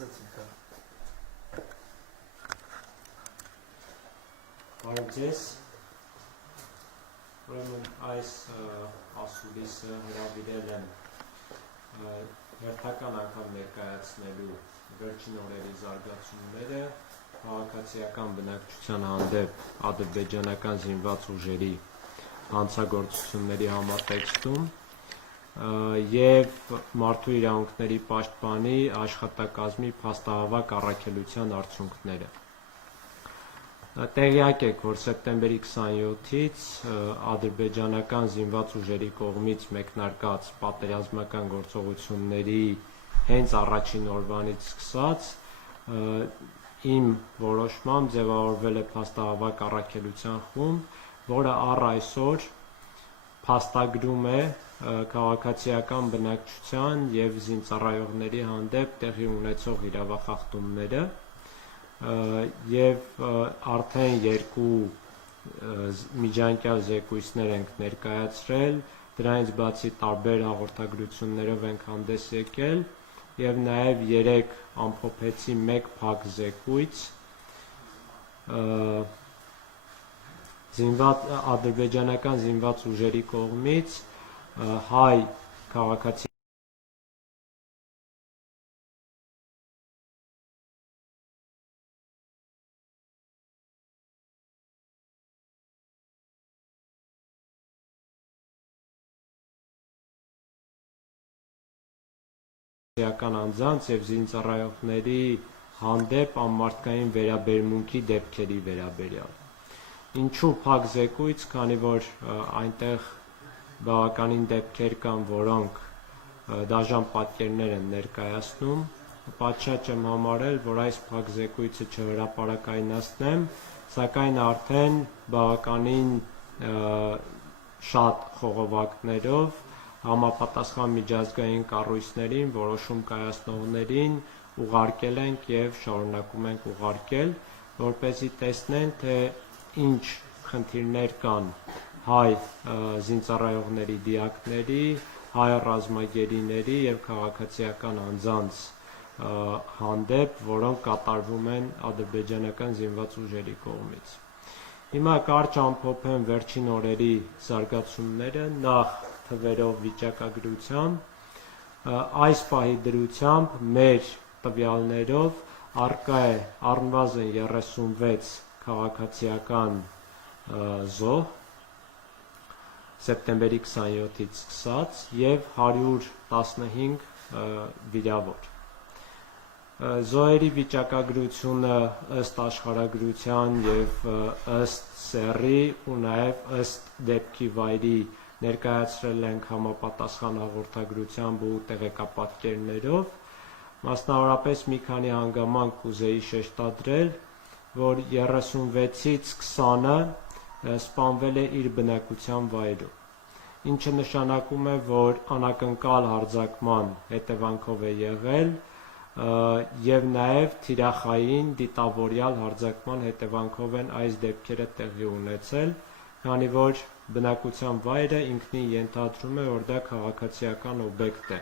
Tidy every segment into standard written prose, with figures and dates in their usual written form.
Բարև ձեզ, ուրեմն այս ասուլիսը հրավիրել եմ հերթական անգամ ներկայացնելու վերջին օրերի զարգացումները քաղաքացիական բնակչության հանդեպ ադրբեջանական զինված ուժերի հանցագործությունների համատեքստում և մարդու իրավունքների պաշտպանի աշխատակազմի փաստահավաք առաքելության արդյունքները։ Տեղյակ եք, որ սեպտեմբերի 27-ից ադրբեջանական զինված ուժերի կողմից մեկնարկած պատերազմական գործողությունների հենց առաջին օրվանից սկսած իմ որոշմամբ ձևավորվել է փաստահավաք առաքելության խումբ, որը առ այսօր փաստագրում է քաղաքացիական բնակչության և զինծառայողների հանդեպ տեղի ունեցող իրավախախտումները և արդեն երկու միջանկյալ զեկույցներ ենք ներկայացրել, դրանից բացի տարբեր հաղորդագրություններով ենք հանդես եկել և նաև 3 ամփոփեցի մեկ փակ զեկույց ադրբեջանական զինված ուժերի կողմից հայ քաղաքացիական անձանց և զինծառայողների հանդեպ անմարդկային վերաբերմունքի դեպքերի վերաբերյալ։ Ինչու փակ զեկույց, քանի որ այնտեղ բավականին դեպքեր կան, որոնք դաժան պատկերներ են ներկայացնում, պատշաճ եմ համարել, որ այս փակ զեկույցը չհրապարակայնացնեմ, սակայն արդեն բավականին շատ խողովակներով համապատասխան միջազգային կառույցներին, որոշում կայացնողներին ուղարկել ենք և շարունակում ենք ուղարկել, որպեսզի տեսնեն, թե ինչ խնդիրներ կան հայ զինծառայողների դիակների, հայ ռազմագերիների և քաղաքացիական անձանց հանդեպ, որոնք կատարվում են ադրբեջանական զինված ուժերի կողմից։ Հիմա կարճ ամփոփեմ վերջին օրերի զարգացումները, նախ թվերով վիճակագրությամբ, այս պահի դրությամբ մեր տվյալներով առկա է առնվազն 36 քաղաքացիական զոհ սեպտեմբերի 27-ից սկսած և 115 վիրավոր։ Զոհերի վիճակագրությունը ըստ աշխարհագրության և ըստ սեռի ու նաև ըստ դեպքի վայրի ներկայացրել ենք համապատասխան հաղորդագրությամբ ու տեղեկապատկերներով, մասնավորապես մի քանի հանգամանք կուզեի շեշտադրել, որ 36-ից 20-ը սպանվել է իր բնակության վայրում, ինչը նշանակում է, որ անակնկալ հարձակման հետևանքով է եղել և նաև թիրախային դիտավորյալ հարձակման հետևանքով են այս դեպքերը տեղի ունեցել, քանի որ բնակության վայրը ինքնին ենթադրում է, որ դա քաղաքացիական օբյեկտ է,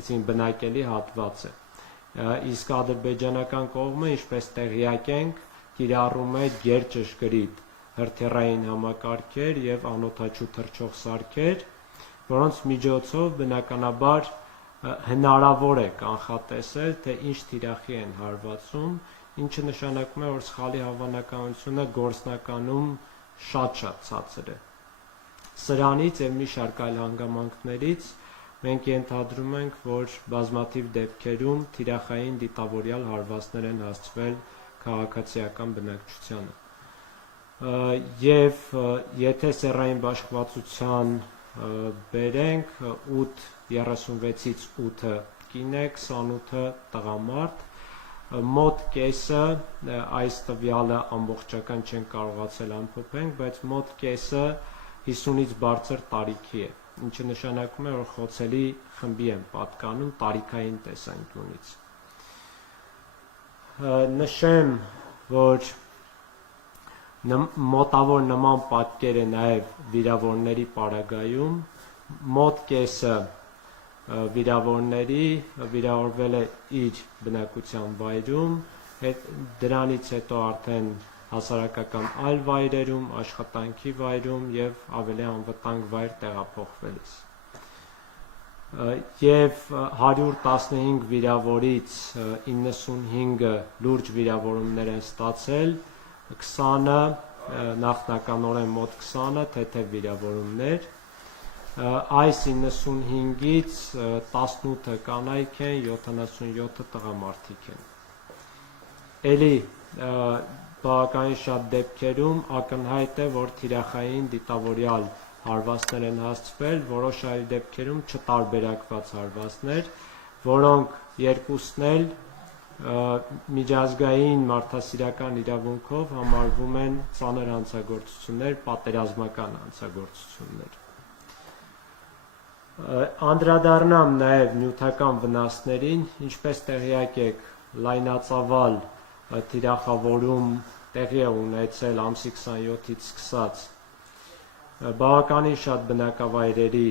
այսինքն բնակելի հատված է, իսկ ադրբեջանական կողմը, ինչպես տեղյակ ենք, կիրառում է գերճշգրիտ հրթիռային համակարգեր և անօդաչու թռչող սարքեր, որոնց միջոցով բնականաբար հնարավոր է կանխատեսել, թե ինչ թիրախի են հարվածում, ինչը նշանակում է, որ սխալի հավանականությունը գործնականում շատ ցածր է։ Սրանից և մի շարք այլ հանգամանքներից մենք ենթադրում ենք, որ բազմաթիվ դեպքերում թիրախային դիտավորյալ հարվածներ են հասցվել քաղաքացիական բնակչությանը։ Եվ եթե սեռային բաշխվածության բերենք, 36-ից 8-ը կին է, 28-ը տղամարդ, մոտ կեսը, այս տվյալը ամբողջական չենք կարողացել ամփոփենք, բայց մոտ կեսը 50-ից բարձր տարիքի է, ինչը նշանակում է, որ խոցելի խմբի են պատկանում տարիքային տեսանկյունից։ Նշեմ, որ մոտավոր նման պատկեր է նաև վիրավորների պարագայում, մոտ կեսը վիրավորների վիրավորվել է իր բնակության վայրում, դրանից հետո արդեն հասարակական այլ վայրերում, աշխատանքի վայրում եւ ավելի անվտանգ վայր տեղափոխվելիս։ Եվ 115 վիրավորից 95-ը լուրջ վիրավորումներ են ստացել, 20-ը նախնականորեն մոտ 20-ը թեթև վիրավորումներ, այս 95-ից 18-ը կանայք են, 77-ը տղամարդիկ են։ Էլի բավականին շատ դեպքերում ակնհայտ է, որ թիրախային դիտավորյալ հարվածներ են հասցվել, որոշ այլ դեպքերում չտարբերակված հարվածներ, որոնք երկուսն էլ միջազգային մարդասիրական իրավունքով համարվում են ծանր հանցագործություններ, պատերազմական հանցագործություններ։ Անդրադառնամ նաև նյութական վնասներին, ինչպես տեղյակ եք, լայնածավալ թիրախավորում տեղի է ունեցել ամսի 27-ից սկսած բավականին շատ բնակավայրերի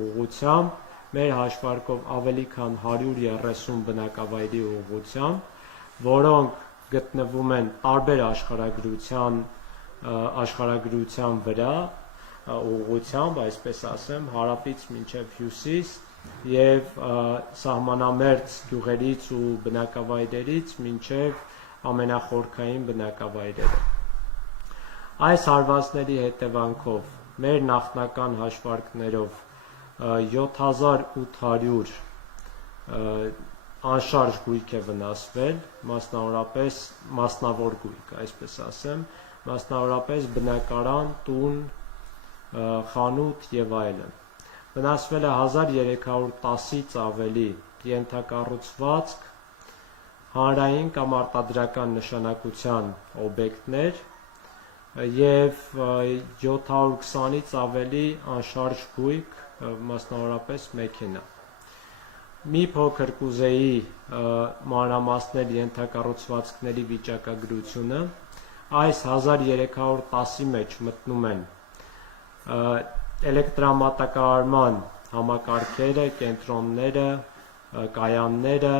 ուղղությամբ, մեր հաշվարկով ավելի քան 130 բնակավայրի ուղղությամբ, որոնք գտնվում են տարբեր աշխարհագրության վրա, ուղղությամբ, այսպես ասեմ, հարավից մինչև հյուսիս և սահմանամերձ գյուղերից ու բնակավայրերից մինչև ամենախորքային բնակավայրերը։ Այս հարվածների հետևանքով մեր նախնական հաշվարկներով 7800 անշարժ գույք է վնասվել, մասնավորապես մասնավոր գույք, այսպես ասեմ, մասնավորապես բնակարան, տուն, խանութ և այլն։ Վնասվել է 1310-ից ավելի ենթակառուցվածք, հանրային կամ արտադրական նշանակության օբյեկտներ և 720-ից ավելի անշարժ գույք, մասնավորապես մեքենա։ Մի փոքր կուզեի մանրամասնել ենթակառուցվածքների վիճակագրությունը, այս 1310-ի մեջ մտնում են էլեկտրամատակարարման համակարգերը, կենտրոնները, կայանները,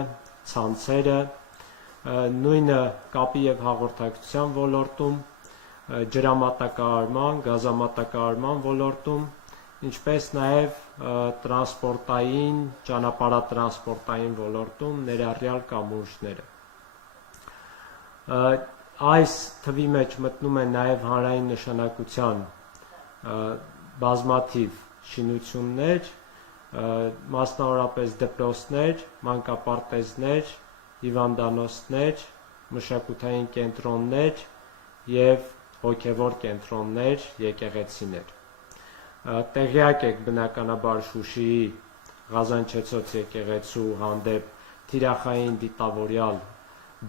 ցանցերը, նույնը կապի և հաղորդակցության ոլորտում, ջրամատակարարման, գազամատակարարման ոլորտում, ինչպես նաև տրանսպորտային, ճանապարհատրանսպորտային ոլորտում ներառյալ կամուրջները։ Այս թվի մեջ մտնում են նաև հանրային նշանակության բազմաթիվ շինություններ, մասնավորապես դպրոցներ, մանկապարտեզներ, հիվանդանոցներ, մշակութային կենտրոններ և հոգևոր կենտրոններ, եկեղեցիներ։ Տեղյակ եք բնականաբար Շուշիի Ղազանչեցոց եկեղեցու հանդեպ թիրախային դիտավորյալ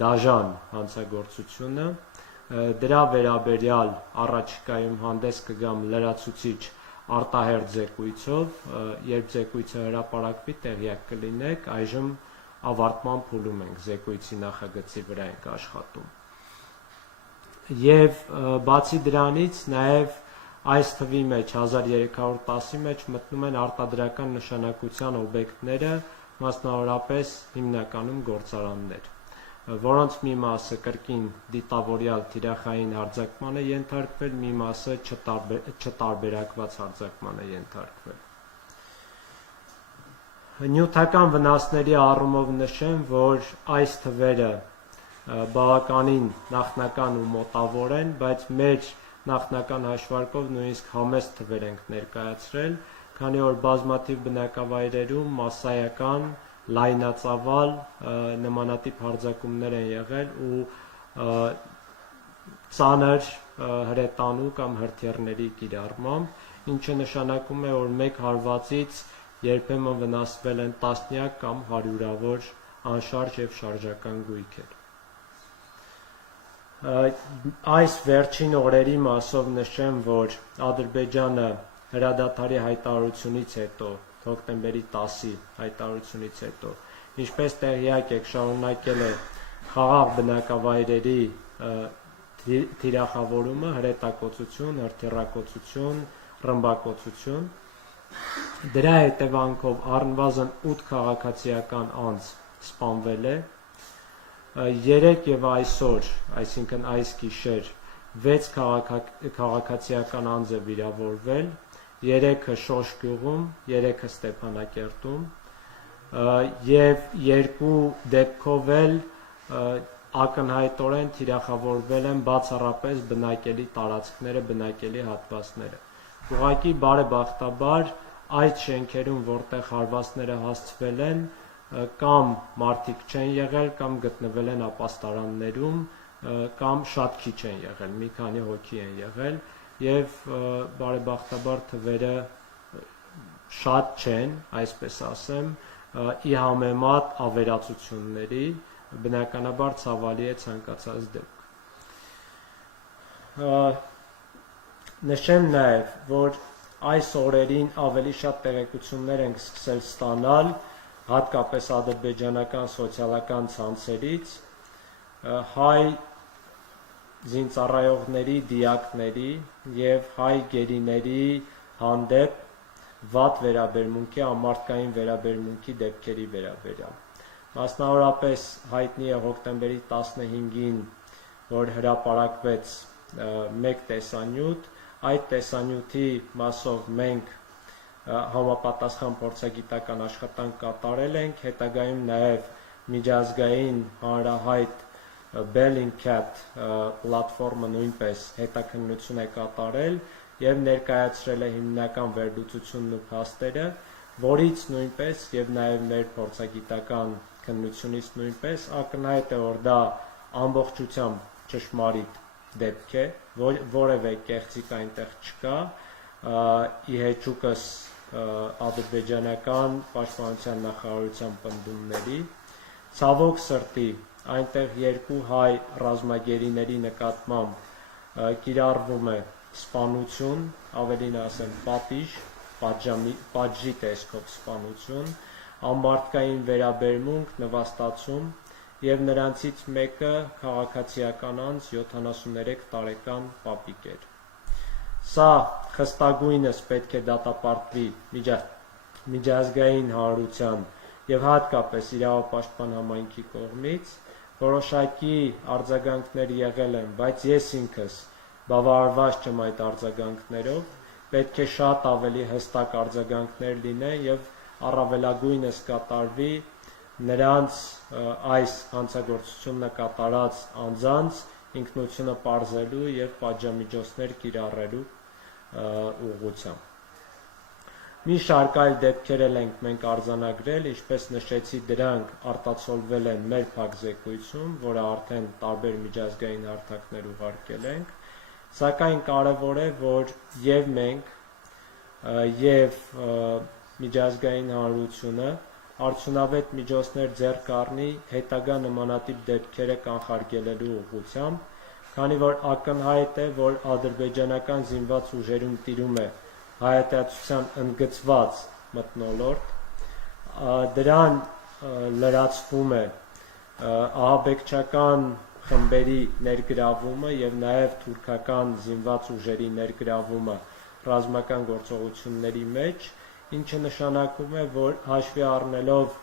դաժան հանցագործությունը, դրա վերաբերյալ առաջիկայում հանդես կգամ լրացուցիչ արտահերթ զեկույցով, երբ զեկույցը հրապարակվի տեղյակ կլինեք, այժմ ավարտման փուլում ենք, զեկույցի նախագծի վրա ենք աշխատում։ Եվ բացի դրանից նաև այս թվի մեջ 1310-ի մեջ մտնում են արտադրական նշանակության օբյեկտները, մասնավորապես հիմնականում գործարաններ, որոնց մի մասը կրկին դիտավորյալ թիրախային հարձակման է ենթարկվել, մի մասը չտարբերակված հարձակման է ենթարկվել։ Նյութական վնասների առումով նշեմ, որ այս թվերը բավականին նախնական ու մոտավոր են, բայց մեր նախնական հաշվարկով նույնիսկ համեստ թվեր ենք ներկայացրել, քանի որ բազմաթիվ բնակավայրերում մասսայական, լայնածավալ նմանատիպ հարձակումներ են եղել ու ծանր հրետանու կամ հրթիռների կիրառմամբ, ինչը նշանակում է, որ մեկ հարվածից երբեմն վնասվել են տասնյակ կամ հարյուրավոր անշարժ և շարժական գույքեր։ Այս վերջին օրերի մասով նշեմ, որ Ադրբեջանը հրադադարի հայտարարությունից հետո, հոկտեմբերի 10-ի հայտարարությունից հետո, ինչպես տեղյակ եք, շարունակել է խաղաղ բնակավայրերի թիրախավորումը, հրետակոծություն, հրթիռակոծություն, ռմբակոծություն, Դրա հետևանքով առնվազն 8 քաղաքացիական անձ սպանվել է, 3 եւ այսօր, այսինքն այս գիշեր 6 քաղաքացիական անձ է վիրավորվել, 3-ը Շոշ գյուղում, 3-ը Ստեփանակերտում, եւ 2 դեպքով էլ ակնհայտորեն թիրախավորվել են բացառապես բնակելի տարածքները, բնակելի հատվածները։ Ուղղակի բարեբախտաբար այդ շենքերում, որտեղ հարվածները հասցվել են, կամ մարդիկ չեն եղել, կամ գտնվել են ապաստարաններում, կամ շատ քիչ են եղել, մի քանի հոգի են եղել, եւ բարեբախտաբար թվերը շատ չեն, այսպես ասեմ, ի համեմատ ավերածությունների, բնականաբար ցավալի է ցանկացած դեպք։ Նշեմ նաև, որ այս օրերին ավելի շատ տեղեկություններ ենք սկսել ստանալ, հատկապես ադրբեջանական սոցիալական ցանցերից, հայ զինծառայողների, դիակների եւ հայ գերիների հանդեպ վատ վերաբերմունքի, ամարտկային վերաբերմունքի դեպքերի վերաբերյալ։ Մասնավորապես հայտնի է հոկտեմբերի 15-ին, որ հրապարակվեց մեկ տեսանյութ, այդ տեսանյութի մասով մենք համապատասխան փորձագիտական աշխատանք կատարել ենք, հետագայում նաև միջազգային հանրահայտ Bellingcat պլատֆորմը նույնպես հետաքննություն է կատարել եւ ներկայացրել է հիմնական վերլուծությունն ու փաստերը, որից նույնպես եւ նաեւ մեր փորձագիտական քննությունից նույնպես ակնհայտ է, որ դա ամբողջությամբ ճշմարիտ դեպք է, որևէ կեղծիք այնտեղ չկա, ի հեճուկս ադրբեջանական պաշտպանության նախարարության պնդումների, ցավոք սրտի այնտեղ 2 հայ ռազմագերիների նկատմամբ կիրառվում է սպանություն, ավելին ասեմ պատիժ, պատժի տեսքով սպանություն, ամարտկային վերաբերմունք, նվաստացում եւ նրանցից մեկը քաղաքացիական անձ 73 տարեկան պապիկ էր։ Սա խստագույնս պետք է դատապարտվի միջազգային հանրության եւ հատկապես իրավապաշտպան համայնքի կողմից, որոշակի արձագանքներ եղել են, բայց ես ինքս բավարարված չեմ այդ արձագանքներով, պետք է շատ ավելի հստակ արձագանքներ լինեն եւ առավելագույնս կատարվի նրանց այս հանցագործությունը կատարած անձանց ինքնությունը պարզելու եւ պատժամիջոցներ կիրառելու ուղղությամբ։ Մի շարք այլ դեպքեր ենք մենք արձանագրել, ինչպես նշեցի, դրանք արտացոլվել են մեր փակզեկույցում, որը արդեն տարբեր միջազգային հարթակներ ուղարկել ենք, սակայն կարևոր է, որ եւ մենք եւ միջազգային հանրությունը արդյունավետ միջոցներ ձեռք առնի հետագա նմանատիպ դեպքերը կանխարգելելու ուղղությամբ, քանի որ ակնհայտ է, որ ադրբեջանական զինված ուժերում տիրում է հայատյացության ընդգծված մթնոլորտ, դրան լրացվում է ահաբեկչական խմբերի ներգրավումը եւ նաեւ թուրքական զինված ուժերի ներգրավումը ռազմական գործողությունների մեջ, ինչը նշանակում է, որ հաշվի առնելով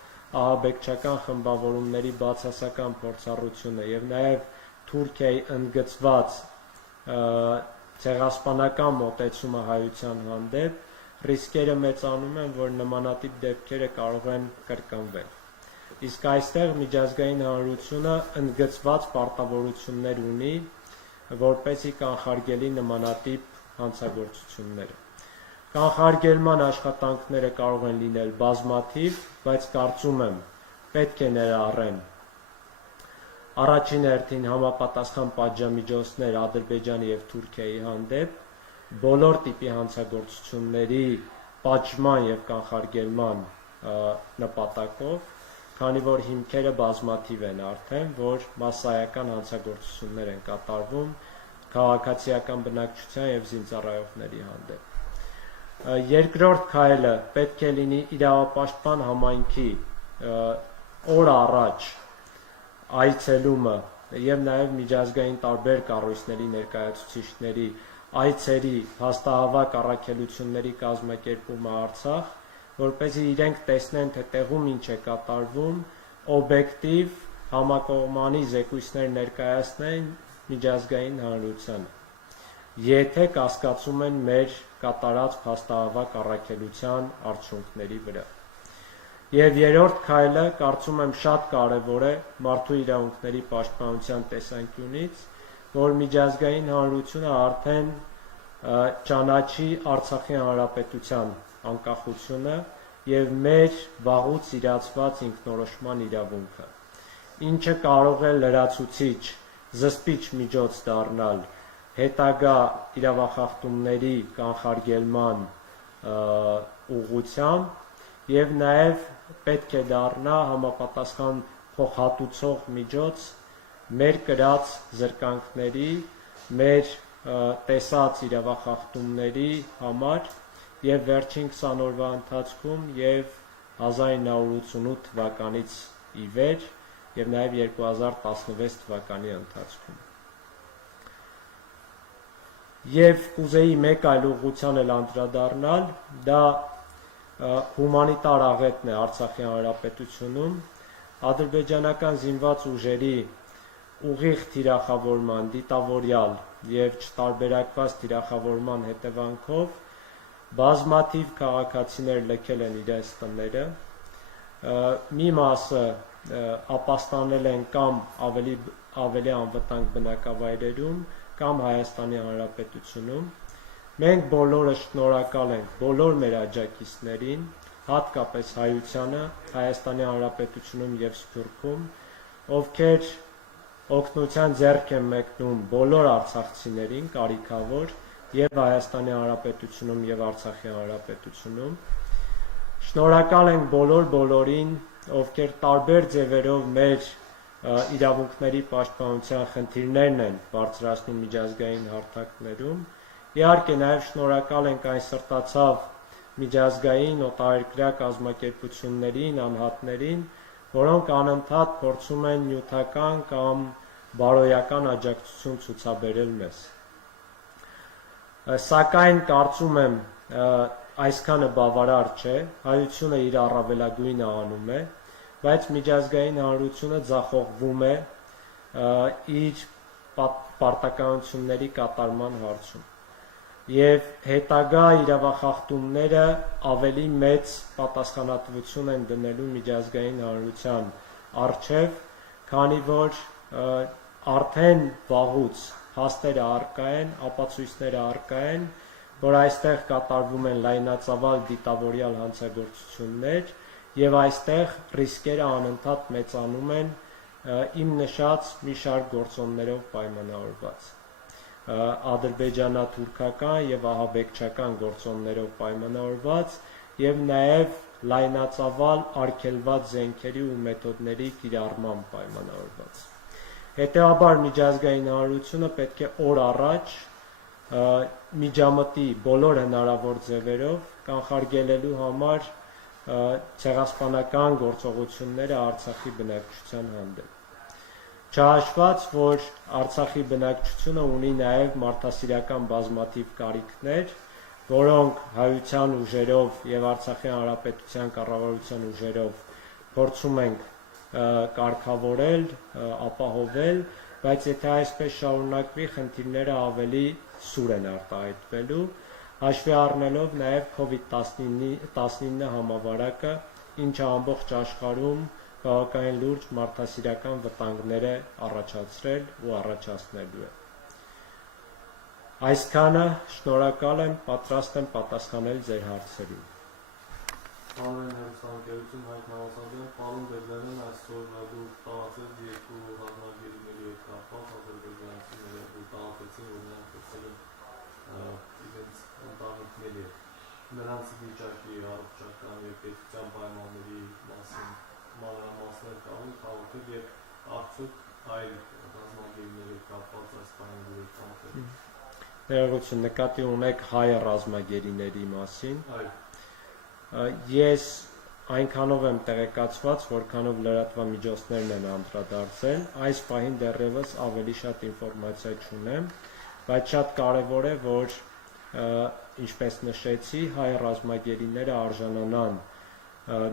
ահաբեկչական խմբավորումների բացասական փորձառությունը եւ նաեւ Թուրքիայի ընդգծված ցեղասպանական մոտեցումը հայության հանդեպ ռիսկերը մեծանում են, որ նմանատիպ դեպքերը կարող են կրկնվել։ Իսկ այստեղ միջազգային հանրությունը ընդգծված պարտավորություններ ունի, որպեսզի կանխարգելի նմանատիպ հանցագործությունները։ Կանխարգելման աշխատանքները կարող են լինել բազմաթիվ, բայց կարծում եմ պետք է ներառեն առաջին հերթին համապատասխան պատժամիջոցներ Ադրբեջանի եւ Թուրքիայի հանդեպ, բոլոր տիպի հանցագործությունների պատժման եւ կանխարգելման նպատակով, քանի որ հիմքերը բազմաթիվ են արդեն, որ մասսայական հանցագործություններ են կատարվում քաղաքացիական բնակչության եւ զինծառայողների հանդեպ։ Երկրորդ քայլը պետք է լինի իրավապաշտպան համայնքի օր առաջ այցելումը եւ նաեւ միջազգային տարբեր կառույցների ներկայացուցիչների այցերի հաստահավաք առաքելությունների կազմակերպումը Արցախ, որպեսզի իրենք տեսնեն, թե տեղում ինչ է կատարվում, օբյեկտիվ համակողմանի զեկույցներ ներկայացնեն միջազգային հանրությանը, եթե կասկածում են մեր կատարած փաստահավաք առաքելության արդյունքների վրա։ Եվ երրորդ քայլը, կարծում եմ, շատ կարևոր է մարդու իրավունքների պաշտպանության տեսանկյունից, որ միջազգային հանրությունը արդեն ճանաչի Արցախի հանրապետության անկախությունը եւ մեր վաղուց իրացված ինքնորոշման իրավունքը, ինչը կարող է լրացուցիչ, զսպիչ միջոց դառնալ հետագա իրավախախտումների կանխարգելման ուղղությամբ եւ նաեւ պետք է դառնա համապատասխան փոխհատուցող միջոց մեր կրած զրկանքների, մեր տեսած իրավախախտումների համար եւ վերջին 20 օրվա ընթացքում եւ 1988 թվականից ի վեր եւ նաեւ 2016 թվականի ընթացքում։ Եվ կուզեի մեկ այլ ուղղության էլ անդրադառնալ, դա հումանիտար աղետն է Արցախի հանրապետությունում, ադրբեջանական զինված ուժերի ուղիղ թիրախավորման, դիտավորյալ եւ չտարբերակված թիրախավորման հետևանքով բազմաթիվ քաղաքացիներ լքել են իրենց տները, մի մասը ապաստանել են կամ ավելի անվտանգ բնակավայրերում, կամ Հայաստանի Հանրապետությունում։ Մենք բոլորը շնորհակալ ենք բոլոր մեր աջակիցներին, հատկապես հայությանը, Հայաստանի Հանրապետությունում եւ Սփյուռքում, ովքեր օգնության ձեռք են մեկնում բոլոր արցախցիներին կարիքավոր եւ Հայաստանի Հանրապետությունում եւ Արցախի Հանրապետությունում։ Շնորհակալ ենք բոլորին, ովքեր տարբեր ձևերով մեր իրավունքների պաշտպանության խնդիրներն են բարձրացնում միջազգային հարթակներում։ Իհարկե նաև շնորհակալ ենք այն սրտացավ միջազգային օտարերկրյա կազմակերպություններին, անհատներին, որոնք անընդհատ փորձում են նյութական կամ բարոյական աջակցություն ցուցաբերել մեզ։ Սակայն կարծում եմ այսքանը բավարար չէ, հայությունը իր առավելագույնը անում է, բայց միջազգային հանրությունը ձախողվում է իր պարտականությունների կատարման հարցում։ Եվ հետագա իրավախախտումները ավելի մեծ պատասխանատվություն են դնելու միջազգային հանրության առջև, քանի որ արդեն վաղուց հաստերը առկա են, ապացույցները առկա են, որ այստեղ կատարվում են լայնածավալ դիտավորյալ հանցագործություններ եւ այստեղ ռիսկերը անընդհատ մեծանում են իմ նշած մի շարք գործոններով պայմանավորված, ադրբեջանա-թուրքական եւ ահաբեկչական գործոններով պայմանավորված եւ նաեւ լայնածավալ արգելված զենքերի ու մեթոդների կիրառման պայմանավորված։ Հետևաբար միջազգային հանրությունը պետք է օր առաջ միջամտի բոլոր հնարավոր ձևերով կանխարգելելու համար ցեղասպանական գործողությունները Արցախի բնակչության հանդեպ։ Չհաշված, որ Արցախի բնակչությունը ունի նաև մարդասիրական բազմաթիվ կարիքներ, որոնք հայության ուժերով եւ Արցախի հանրապետության կառավարության ուժերով փորձում ենք կարգավորել, ապահովել, բայց եթե այսպես շարունակվի, խնդիրները ավելի սուր են արտահայտվելու, հաշվի առնելով նաև COVID-19 համավարակը, ինչը ամբողջ աշխարհում բավականին լուրջ մարդասիրական վտանգներ է առաջացրել ու առաջացնելու է։ Այսքանը, շնորհակալ եմ, պատրաստ եմ պատասխանել ձեր հարցերին։ Հանրային հեռուստաընկերություն Հայկ Նավասարյան, պարոն Բերդանյան, այսօր դուք տարածել երկու ռազմագերիների հետ կապված ադրբեջանցիները ու տարածեցին, որ նրանք տեսել են իրենց ընտանիքների նրանց վիճակի առողջական եւ պետության պայմանների մասին մանրամասներ քաղաքը եւ արդյոք այլ ռազմագերիների կապված այս պայմանների կանխել։ Ներողություն, նկատի ունեք հայ ռազմագերիների մասին։ Այո։ Ես այնքանով եմ տեղեկացված, որքանով լրատվամիջոցներն են անդրադարձել, այս պահին դեռևս ավելի շատ ինֆորմացիա չունեմ, բայց շատ կարևոր է, որ ինչպես նշեցի, հայ ռազմագերիները արժանանան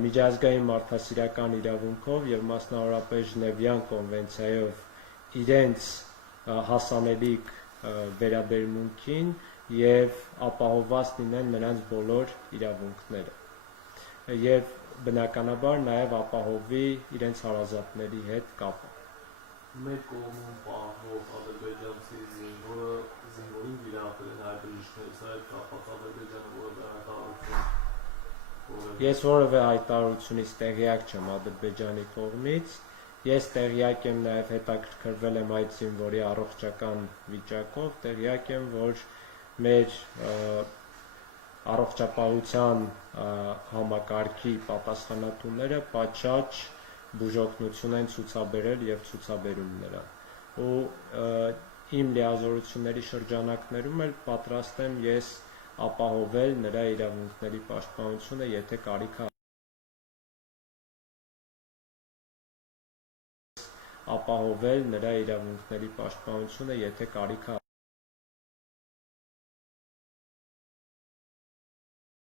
միջազգային մարդասիրական իրավունքով եւ մասնավորապես Ժնևյան կոնվենցիայով իրենց հասանելիք վերաբերմունքին եւ ապահովված լինեն նրանց բոլոր իրավունքները եւ բնականաբար նաեւ ապահովի իրենց հարազատների հետ կապը։ Մեկ կողմում պահող ադրբեջանցի զինվորին վիրահատել են հայ բժիշկները, սա հետ կապված Ադրբեջանը որևէ հայտարարություն։ Ես որևէ հայտարարությունից տեղյակ չեմ Ադրբեջանի կողմից։ Ես տեղյակ եմ նաև հետաքրքրվել եմ այդ զինվորի առողջական վիճակով, տեղյակ եմ, որ մեր առողջապահության համակարգի պատասխանատուները պատշաճ բուժօգնություն են ցուցաբերել եւ ցուցաբերում նրան։ Ու իմ լիազորությունների շրջանակներում էլ պատրաստ եմ ես ապահովել նրա իրավունքների պաշտպանությունը, եթե կարիք ապահովել նրա իրավունքների պաշտպանությունը, եթե կարիք